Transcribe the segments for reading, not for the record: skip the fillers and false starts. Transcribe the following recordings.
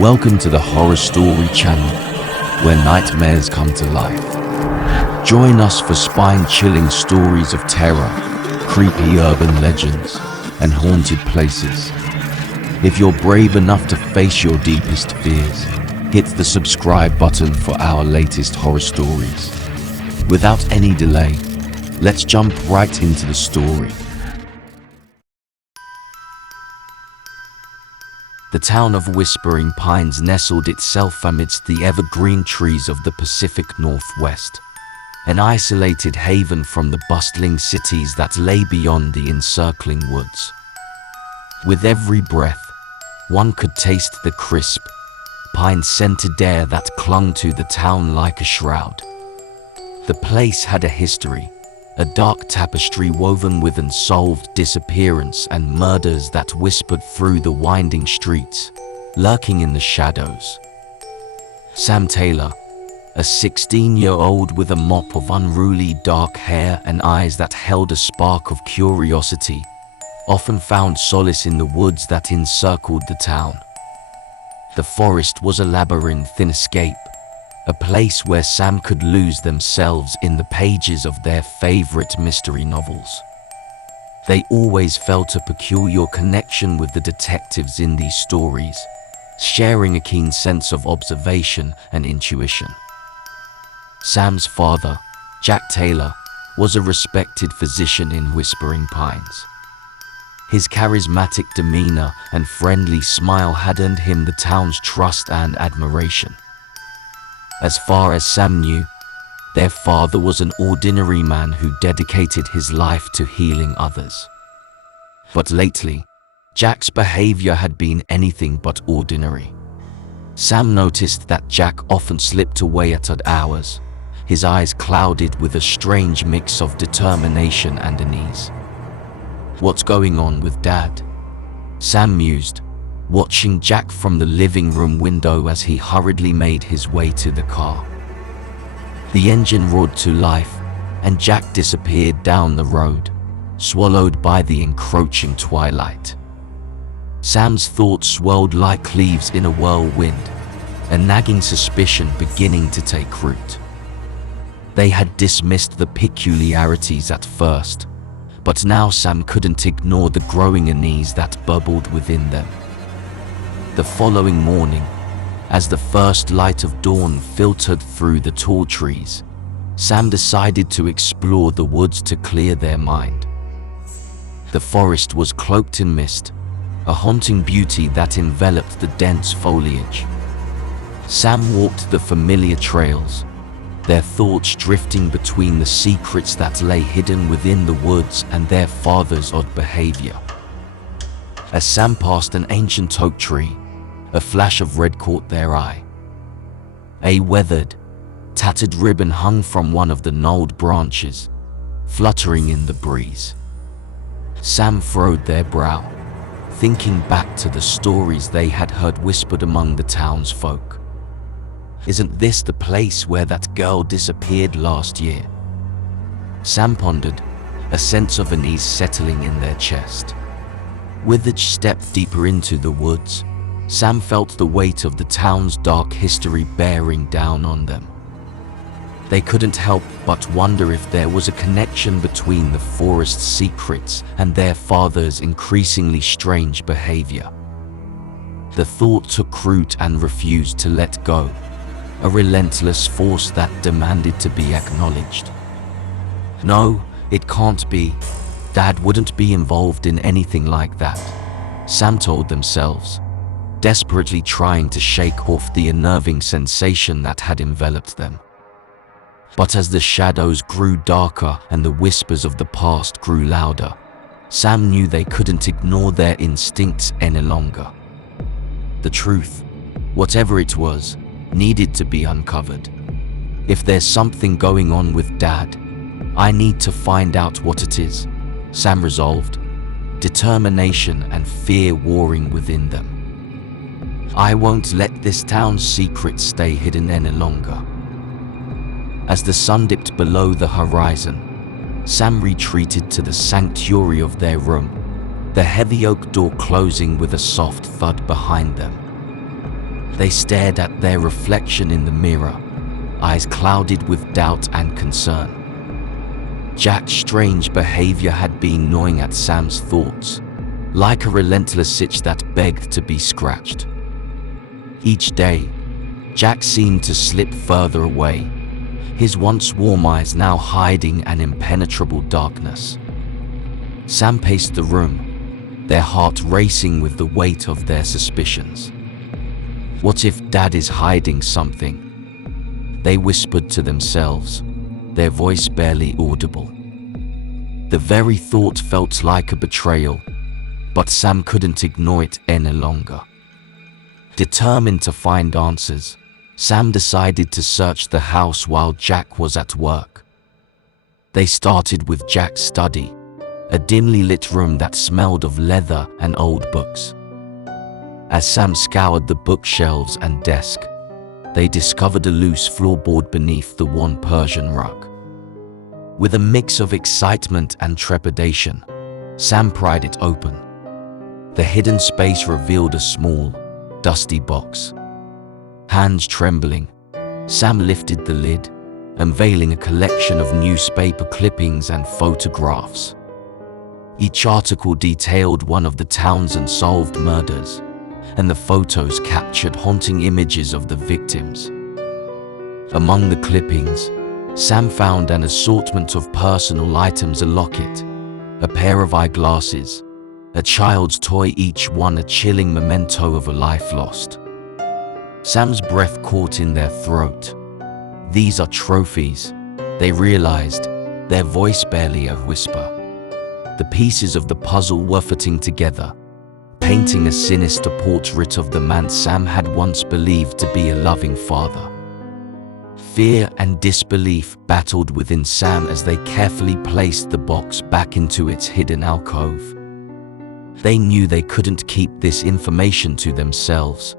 Welcome to the Horror Story channel, where nightmares come to life. Join us for spine-chilling stories of terror, creepy urban legends, and haunted places. If you're brave enough to face your deepest fears, hit the subscribe button for our latest horror stories. Without any delay, let's jump right into the story. The town of Whispering Pines nestled itself amidst the evergreen trees of the Pacific Northwest, an isolated haven from the bustling cities that lay beyond the encircling woods. With every breath, one could taste the crisp, pine-scented air that clung to the town like a shroud. The place had a history, a dark tapestry woven with unsolved disappearance and murders that whispered through the winding streets, lurking in the shadows. Sam Taylor, a 16-year-old with a mop of unruly dark hair and eyes that held a spark of curiosity, often found solace in the woods that encircled the town. The forest was a labyrinth in escape, a place where Sam could lose themselves in the pages of their favorite mystery novels. They always felt a peculiar connection with the detectives in these stories, sharing a keen sense of observation and intuition. Sam's father, Jack Taylor, was a respected physician in Whispering Pines. His charismatic demeanor and friendly smile had earned him the town's trust and admiration. As far as Sam knew, their father was an ordinary man who dedicated his life to healing others. But lately, Jack's behavior had been anything but ordinary. Sam noticed that Jack often slipped away at odd hours, his eyes clouded with a strange mix of determination and unease. "What's going on with Dad?" Sam mused, watching Jack from the living room window as he hurriedly made his way to the car. The engine roared to life, and Jack disappeared down the road, swallowed by the encroaching twilight. Sam's thoughts swirled like leaves in a whirlwind, a nagging suspicion beginning to take root. They had dismissed the peculiarities at first, but now Sam couldn't ignore the growing unease that bubbled within them. The following morning, as the first light of dawn filtered through the tall trees, Sam decided to explore the woods to clear their mind. The forest was cloaked in mist, a haunting beauty that enveloped the dense foliage. Sam walked the familiar trails, their thoughts drifting between the secrets that lay hidden within the woods and their father's odd behavior. As Sam passed an ancient oak tree, a flash of red caught their eye. A weathered, tattered ribbon hung from one of the gnarled branches, fluttering in the breeze. Sam furrowed their brow, thinking back to the stories they had heard whispered among the townsfolk. Isn't this the place where that girl disappeared last year? Sam pondered, a sense of unease settling in their chest. With each step deeper into the woods, Sam felt the weight of the town's dark history bearing down on them. They couldn't help but wonder if there was a connection between the forest's secrets and their father's increasingly strange behavior. The thought took root and refused to let go, a relentless force that demanded to be acknowledged. No, it can't be. Dad wouldn't be involved in anything like that, Sam told themselves, desperately trying to shake off the unnerving sensation that had enveloped them. But as the shadows grew darker and the whispers of the past grew louder, Sam knew they couldn't ignore their instincts any longer. The truth, whatever it was, needed to be uncovered. If there's something going on with Dad, I need to find out what it is, Sam resolved, determination and fear warring within them. I won't let this town's secrets stay hidden any longer. As the sun dipped below the horizon, Sam retreated to the sanctuary of their room, the heavy oak door closing with a soft thud behind them. They stared at their reflection in the mirror, eyes clouded with doubt and concern. Jack's strange behavior had been gnawing at Sam's thoughts, like a relentless itch that begged to be scratched. Each day, Jack seemed to slip further away, his once warm eyes now hiding an impenetrable darkness. Sam paced the room, their heart racing with the weight of their suspicions. What if Dad is hiding something? They whispered to themselves, their voice barely audible. The very thought felt like a betrayal, but Sam couldn't ignore it any longer. Determined to find answers, Sam decided to search the house while Jack was at work. They started with Jack's study, a dimly lit room that smelled of leather and old books. As Sam scoured the bookshelves and desk, they discovered a loose floorboard beneath the worn Persian rug. With a mix of excitement and trepidation, Sam pried it open. The hidden space revealed a small, dusty box. Hands trembling, Sam lifted the lid, unveiling a collection of newspaper clippings and photographs. Each article detailed one of the town's unsolved murders, and the photos captured haunting images of the victims. Among the clippings, Sam found an assortment of personal items: a locket, a pair of eyeglasses, a child's toy, each one a chilling memento of a life lost. Sam's breath caught in their throat. These are trophies, they realized, their voice barely a whisper. The pieces of the puzzle were fitting together, painting a sinister portrait of the man Sam had once believed to be a loving father. Fear and disbelief battled within Sam as they carefully placed the box back into its hidden alcove. They knew they couldn't keep this information to themselves,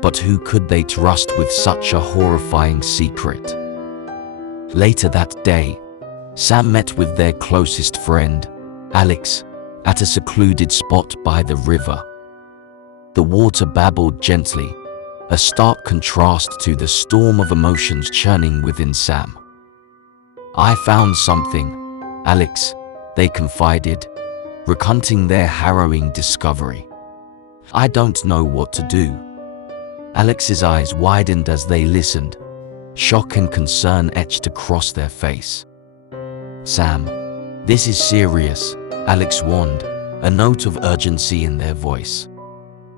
but who could they trust with such a horrifying secret? Later that day, Sam met with their closest friend, Alex, at a secluded spot by the river. The water babbled gently, a stark contrast to the storm of emotions churning within Sam. "I found something, Alex," they confided, recounting their harrowing discovery. "I don't know what to do." Alex's eyes widened as they listened, shock and concern etched across their face. "Sam, this is serious," Alex warned, a note of urgency in their voice.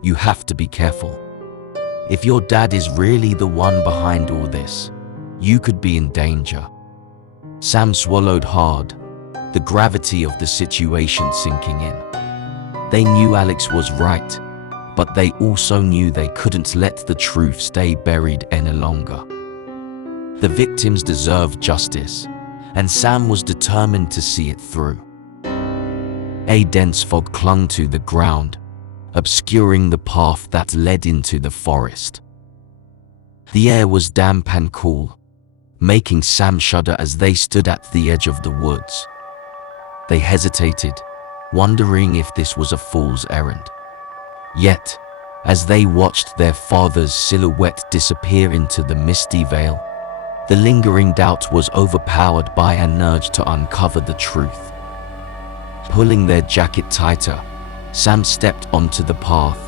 "You have to be careful. If your dad is really the one behind all this, you could be in danger." Sam swallowed hard, the gravity of the situation sinking in. They knew Alex was right, but they also knew they couldn't let the truth stay buried any longer. The victims deserved justice, and Sam was determined to see it through. A dense fog clung to the ground, obscuring the path that led into the forest. The air was damp and cool, making Sam shudder as they stood at the edge of the woods. They hesitated, wondering if this was a fool's errand. Yet, as they watched their father's silhouette disappear into the misty veil, the lingering doubt was overpowered by an urge to uncover the truth. Pulling their jacket tighter, Sam stepped onto the path,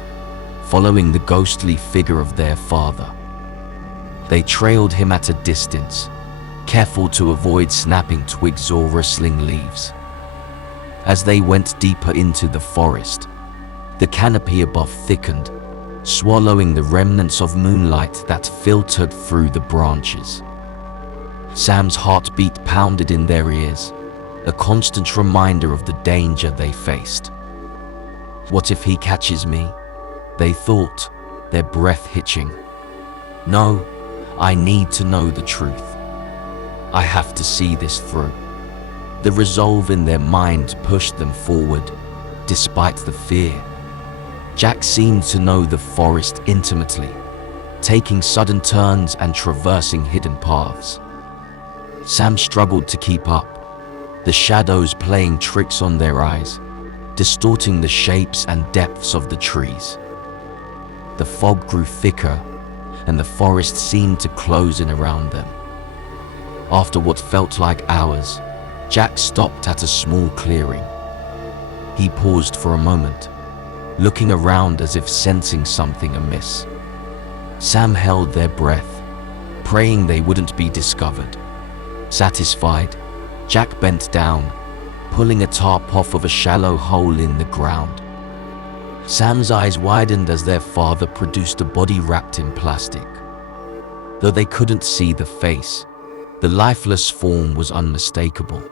following the ghostly figure of their father. They trailed him at a distance, careful to avoid snapping twigs or rustling leaves. As they went deeper into the forest, the canopy above thickened, swallowing the remnants of moonlight that filtered through the branches. Sam's heartbeat pounded in their ears, a constant reminder of the danger they faced. "What if he catches me?" they thought, their breath hitching. "No, I need to know the truth. I have to see this through." The resolve in their mind pushed them forward, despite the fear. Jack seemed to know the forest intimately, taking sudden turns and traversing hidden paths. Sam struggled to keep up, the shadows playing tricks on their eyes, distorting the shapes and depths of the trees. The fog grew thicker, and the forest seemed to close in around them. After what felt like hours, Jack stopped at a small clearing. He paused for a moment, looking around as if sensing something amiss. Sam held their breath, praying they wouldn't be discovered. Satisfied, Jack bent down, pulling a tarp off of a shallow hole in the ground. Sam's eyes widened as their father produced a body wrapped in plastic. Though they couldn't see the face, the lifeless form was unmistakable.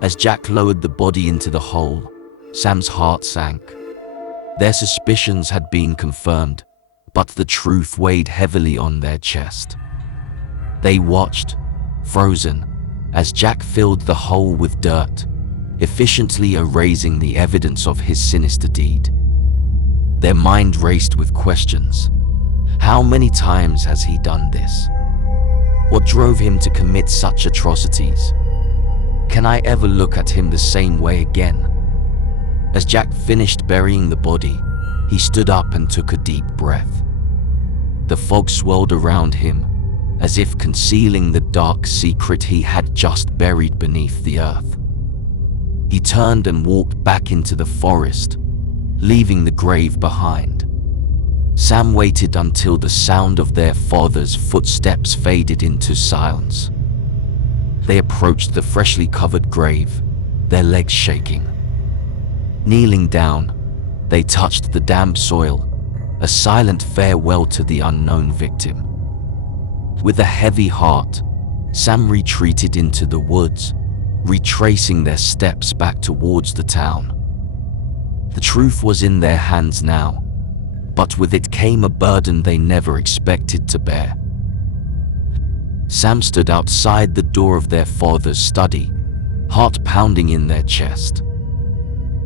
As Jack lowered the body into the hole, Sam's heart sank. Their suspicions had been confirmed, but the truth weighed heavily on their chest. They watched, frozen, as Jack filled the hole with dirt, efficiently erasing the evidence of his sinister deed. Their mind raced with questions. How many times has he done this? What drove him to commit such atrocities? Can I ever look at him the same way again? As Jack finished burying the body, he stood up and took a deep breath. The fog swirled around him, as if concealing the dark secret he had just buried beneath the earth. He turned and walked back into the forest, leaving the grave behind. Sam waited until the sound of their father's footsteps faded into silence. They approached the freshly covered grave, their legs shaking. Kneeling down, they touched the damp soil, a silent farewell to the unknown victim. With a heavy heart, Sam retreated into the woods, retracing their steps back towards the town. The truth was in their hands now, but with it came a burden they never expected to bear. Sam stood outside the door of their father's study, heart pounding in their chest.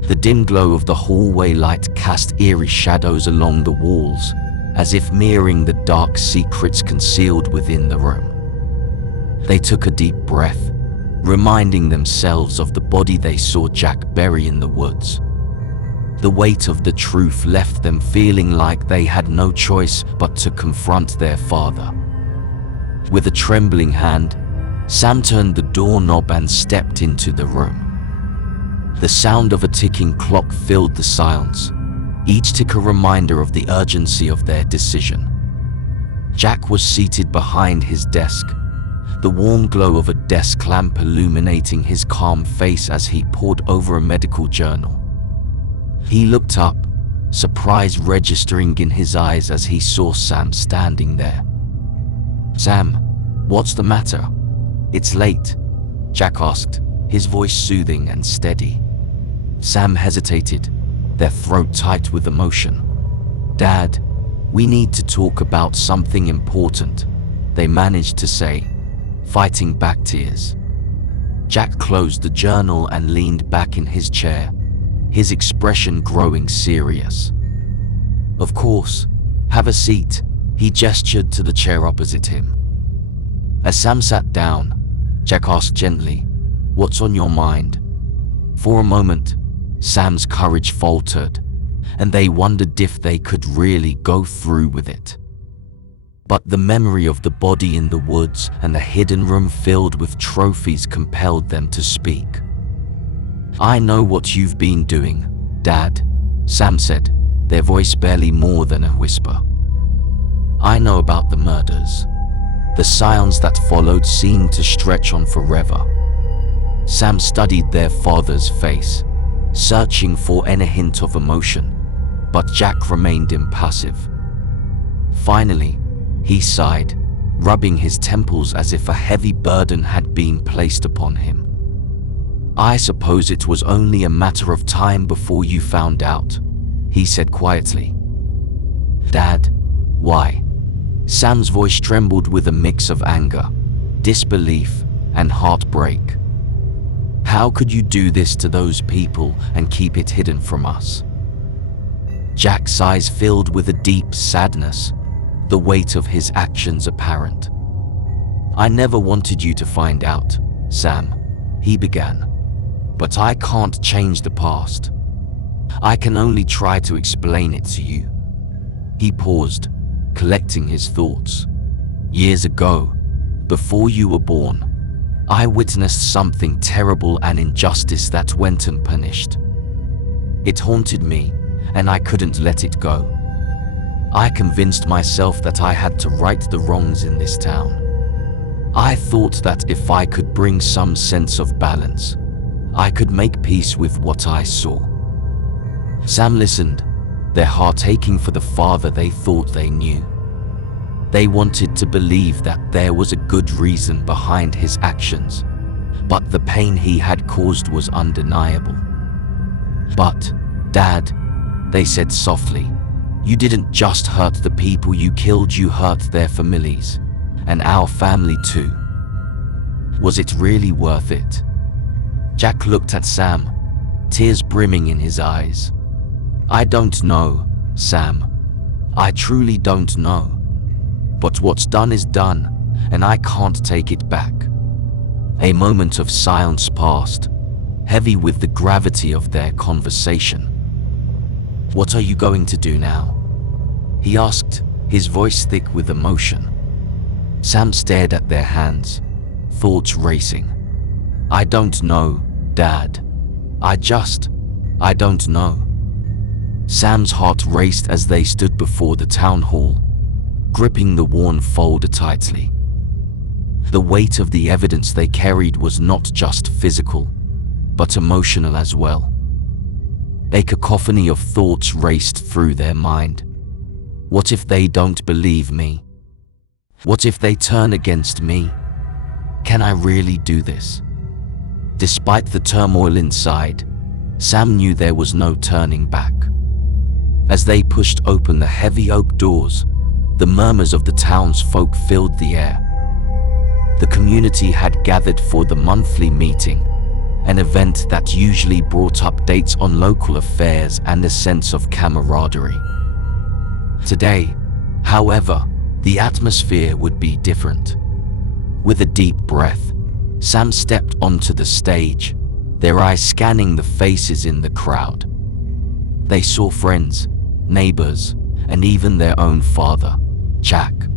The dim glow of the hallway light cast eerie shadows along the walls, as if mirroring the dark secrets concealed within the room. They took a deep breath, reminding themselves of the body they saw Jack bury in the woods. The weight of the truth left them feeling like they had no choice but to confront their father. With a trembling hand, Sam turned the doorknob and stepped into the room. The sound of a ticking clock filled the silence, each tick a reminder of the urgency of their decision. Jack was seated behind his desk, the warm glow of a desk lamp illuminating his calm face as he pored over a medical journal. He looked up, surprise registering in his eyes as he saw Sam standing there. "Sam, what's the matter? It's late," Jack asked, his voice soothing and steady. Sam hesitated, their throat tight with emotion. "Dad, we need to talk about something important," they managed to say, fighting back tears. Jack closed the journal and leaned back in his chair, his expression growing serious. "Of course, have a seat," he gestured to the chair opposite him. As Sam sat down, Jack asked gently, "What's on your mind?" For a moment, Sam's courage faltered, and they wondered if they could really go through with it. But the memory of the body in the woods and the hidden room filled with trophies compelled them to speak. "I know what you've been doing, Dad," Sam said, their voice barely more than a whisper. "I know about the murders." The silence that followed seemed to stretch on forever. Sam studied their father's face, searching for any hint of emotion, but Jack remained impassive. Finally, he sighed, rubbing his temples as if a heavy burden had been placed upon him. "I suppose it was only a matter of time before you found out," he said quietly. "Dad, why?" Sam's voice trembled with a mix of anger, disbelief, and heartbreak. "How could you do this to those people and keep it hidden from us?" Jack's eyes filled with a deep sadness, the weight of his actions apparent. "I never wanted you to find out, Sam," he began. "But I can't change the past. I can only try to explain it to you." He paused, collecting his thoughts. Years ago, before you were born, I witnessed something terrible, an injustice that went unpunished. It haunted me, and I couldn't let it go. I convinced myself that I had to right the wrongs in this town. I thought that if I could bring some sense of balance, I could make peace with what I saw. Sam listened, their heart aching for the father they thought they knew. They wanted to believe that there was a good reason behind his actions, but the pain he had caused was undeniable. "But, Dad," they said softly, "you didn't just hurt the people you killed, you hurt their families, and our family too. Was it really worth it?" Jack looked at Sam, tears brimming in his eyes. "I don't know, Sam. I truly don't know. But what's done is done, and I can't take it back." A moment of silence passed, heavy with the gravity of their conversation. "What are you going to do now?" he asked, his voice thick with emotion. Sam stared at their hands, thoughts racing. "I don't know, Dad. I don't know." Sam's heart raced as they stood before the town hall, gripping the worn folder tightly. The weight of the evidence they carried was not just physical, but emotional as well. A cacophony of thoughts raced through their mind. What if they don't believe me? What if they turn against me? Can I really do this? Despite the turmoil inside, Sam knew there was no turning back. As they pushed open the heavy oak doors, the murmurs of the townsfolk filled the air. The community had gathered for the monthly meeting, an event that usually brought updates on local affairs and a sense of camaraderie. Today, however, the atmosphere would be different. With a deep breath, Sam stepped onto the stage, their eyes scanning the faces in the crowd. They saw friends, neighbors, and even their own father, Jack,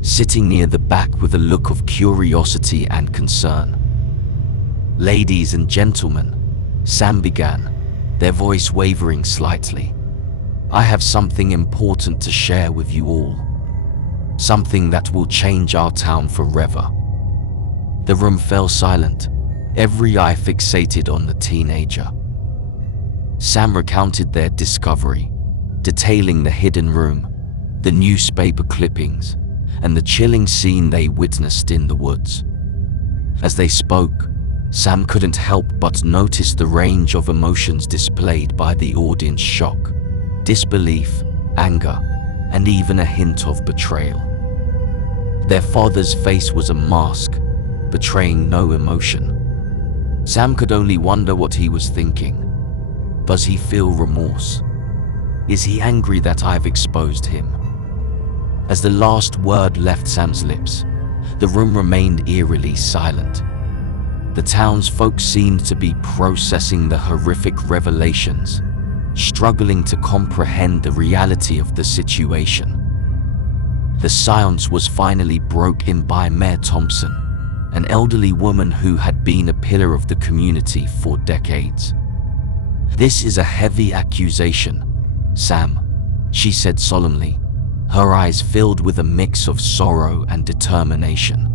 sitting near the back with a look of curiosity and concern. "Ladies and gentlemen," Sam began, their voice wavering slightly, "I have something important to share with you all. Something that will change our town forever." The room fell silent, every eye fixated on the teenager. Sam recounted their discovery, detailing the hidden room, the newspaper clippings, and the chilling scene they witnessed in the woods. As they spoke, Sam couldn't help but notice the range of emotions displayed by the audience: shock, disbelief, anger, and even a hint of betrayal. Their father's face was a mask, betraying no emotion. Sam could only wonder what he was thinking. Does he feel remorse? Is he angry that I've exposed him? As the last word left Sam's lips, the room remained eerily silent. The townsfolk seemed to be processing the horrific revelations, struggling to comprehend the reality of the situation. The silence was finally broken by Mayor Thompson, an elderly woman who had been a pillar of the community for decades. "This is a heavy accusation, Sam," she said solemnly, her eyes filled with a mix of sorrow and determination.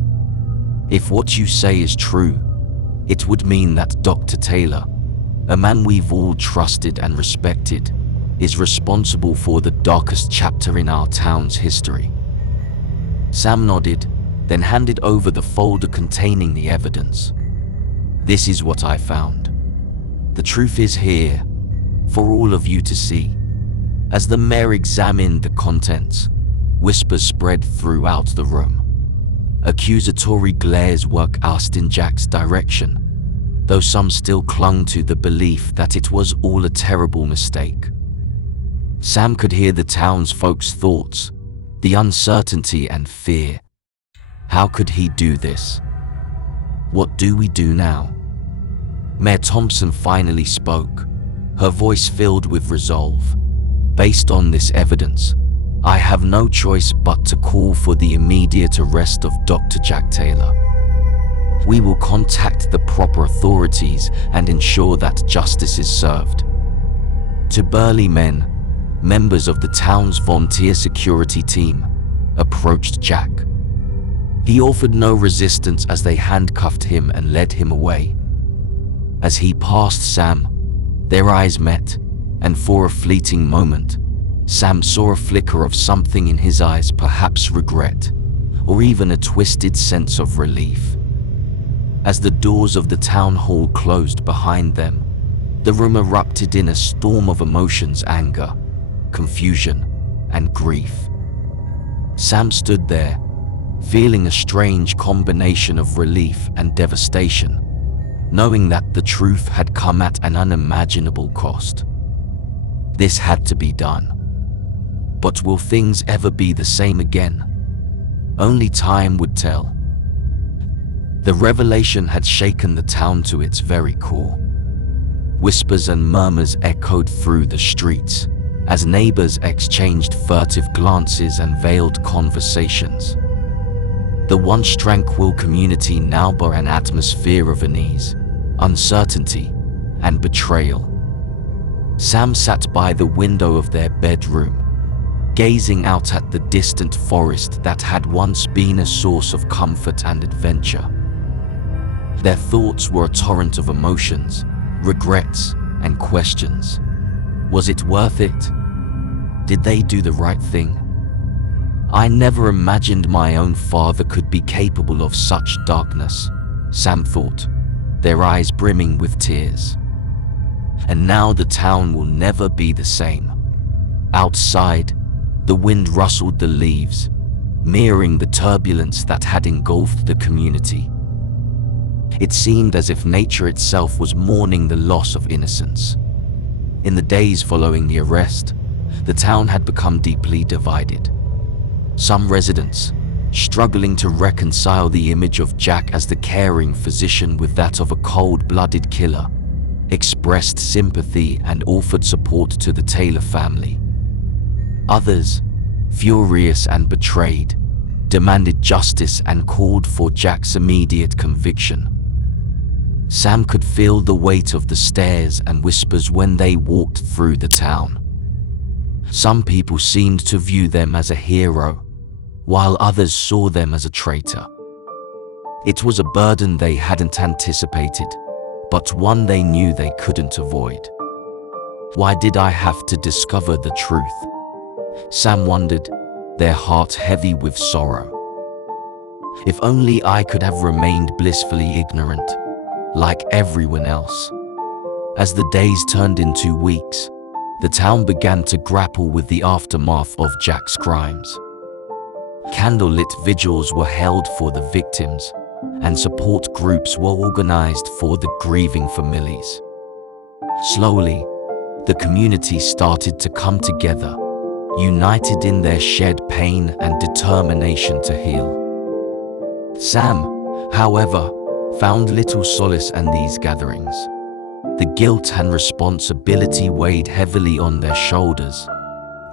"If what you say is true, it would mean that Dr. Taylor, a man we've all trusted and respected, is responsible for the darkest chapter in our town's history." Sam nodded, then handed over the folder containing the evidence. "This is what I found. The truth is here, for all of you to see." As the mayor examined the contents, whispers spread throughout the room. Accusatory glares were cast in Jack's direction, though some still clung to the belief that it was all a terrible mistake. Sam could hear the townsfolk's thoughts, the uncertainty and fear. How could he do this? What do we do now? Mayor Thompson finally spoke, her voice filled with resolve. "Based on this evidence, I have no choice but to call for the immediate arrest of Dr. Jack Taylor. We will contact the proper authorities and ensure that justice is served." Two burly men, members of the town's volunteer security team, approached Jack. He offered no resistance as they handcuffed him and led him away. As he passed Sam, their eyes met, and for a fleeting moment, Sam saw a flicker of something in his eyes, perhaps regret, or even a twisted sense of relief. As the doors of the town hall closed behind them, the room erupted in a storm of emotions: anger, confusion, and grief. Sam stood there, feeling a strange combination of relief and devastation, knowing that the truth had come at an unimaginable cost. This had to be done. But will things ever be the same again? Only time would tell. The revelation had shaken the town to its very core. Whispers and murmurs echoed through the streets as neighbors exchanged furtive glances and veiled conversations. The once tranquil community now bore an atmosphere of unease, uncertainty, and betrayal. Sam sat by the window of their bedroom, gazing out at the distant forest that had once been a source of comfort and adventure. Their thoughts were a torrent of emotions, regrets, and questions. Was it worth it? Did they do the right thing? "I never imagined my own father could be capable of such darkness," Sam thought, their eyes brimming with tears. And now the town will never be the same. Outside, the wind rustled the leaves, mirroring the turbulence that had engulfed the community. It seemed as if nature itself was mourning the loss of innocence. In the days following the arrest, the town had become deeply divided. Some residents, struggling to reconcile the image of Jack as the caring physician with that of a cold-blooded killer, expressed sympathy and offered support to the Taylor family. Others, furious and betrayed, demanded justice and called for Jack's immediate conviction. Sam could feel the weight of the stares and whispers when they walked through the town. Some people seemed to view them as a hero, while others saw them as a traitor. It was a burden they hadn't anticipated, but one they knew they couldn't avoid. Why did I have to discover the truth? Sam wondered, their heart heavy with sorrow. If only I could have remained blissfully ignorant, like everyone else. As the days turned into weeks, the town began to grapple with the aftermath of Jack's crimes. Candlelit vigils were held for the victims, and support groups were organized for the grieving families. Slowly, the community started to come together, united in their shared pain and determination to heal. Sam, however, found little solace in these gatherings. The guilt and responsibility weighed heavily on their shoulders,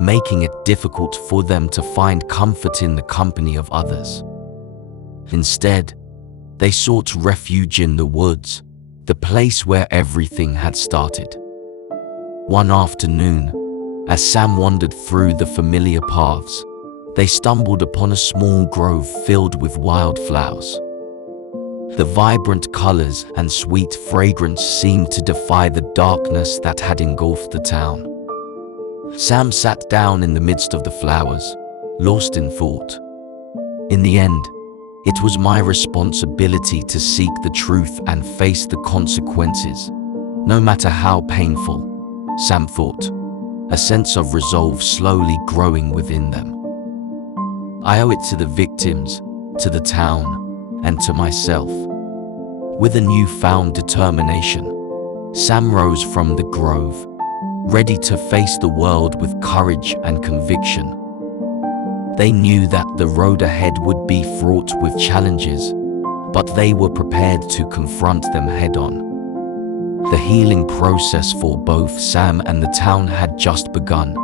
making it difficult for them to find comfort in the company of others. Instead, they sought refuge in the woods, the place where everything had started. One afternoon, as Sam wandered through the familiar paths, they stumbled upon a small grove filled with wildflowers. The vibrant colors and sweet fragrance seemed to defy the darkness that had engulfed the town. Sam sat down in the midst of the flowers, lost in thought. In the end, it was my responsibility to seek the truth and face the consequences, no matter how painful, Sam thought, a sense of resolve slowly growing within them. I owe it to the victims, to the town, and to myself. With a newfound determination, Sam rose from the grove, ready to face the world with courage and conviction. They knew that the road ahead would be fraught with challenges, but they were prepared to confront them head-on. The healing process for both Sam and the town had just begun,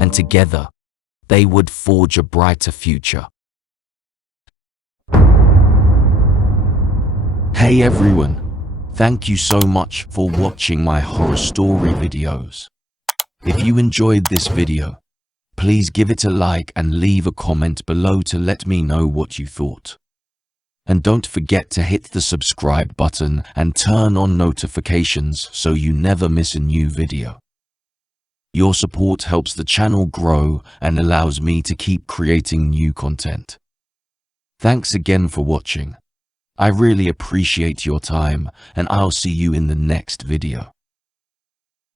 and together, they would forge a brighter future. Hey everyone, thank you so much for watching my horror story videos. If you enjoyed this video, please give it a like and leave a comment below to let me know what you thought. And don't forget to hit the subscribe button and turn on notifications so you never miss a new video. Your support helps the channel grow and allows me to keep creating new content. Thanks again for watching. I really appreciate your time, and I'll see you in the next video.